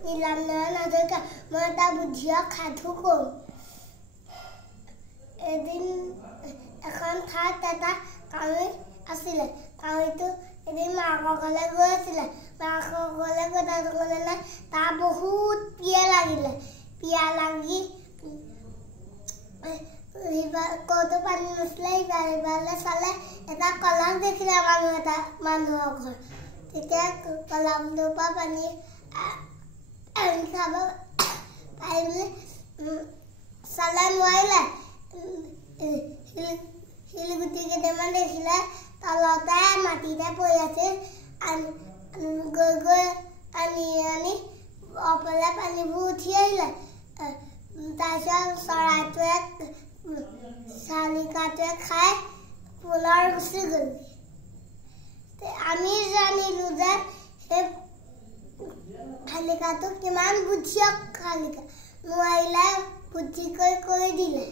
নীলানয়ন হাজৰিকা মই এটা বুদ্ধিয়ক সাধু কওঁ এদিন এখন ঠাইত এটা কাউৰী আছিলে কাউৰীটো এদিন মাকৰ ঘৰলৈ গৈ আছিলে মাকৰ ঘৰলৈ গৈ থাকোঁতে তাৰ বহুত পিয়া লাগিলে পিয়া লাগি কৌটো পানী নাছিলে সিবাৰলৈ চালে এটা কলম দেখিলে মানুহৰ ঘৰ তেতিয়া কলমটোৰ পৰা পানী খাব পাই বুলি চালে নোৱাৰিলে শিলগুটি কেইটামান দেখিলে তলতে মাটিতে পৰি আছিল গৈ গৈ আনি অপলে পানীবোৰ উঠি আহিলে তাৰপিছত চৰাইটোৱে শালিকাটোৱে খাই পুনৰ গুচি গ'ল আমি জানিলো যে সেই শালিকাটো কিমান বুদ্ধিয়ক শালিকা নোৱাৰিলে বুদ্ধি কৰি দিলে